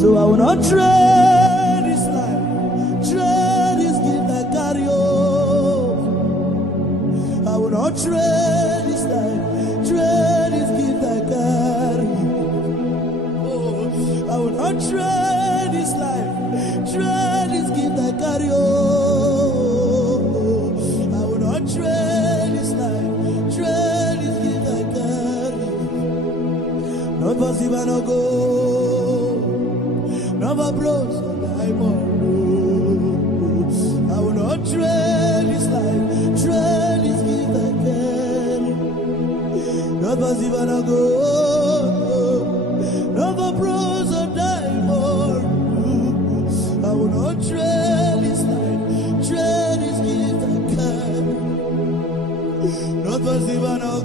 So I will not trade this life, trade this gift I carry on. I will not trade this life, trade this gift I carry. Oh, I will not trade this life, trade this gift I carry on. I will not trade this life, trade this gift I carry. Not possible, I no go. Never bros, I will not trade this life, trade this gift I carry. Not possible, I no go. Never bros, or die more. I will not trade this life, trade this gift I carry. Not possible, I no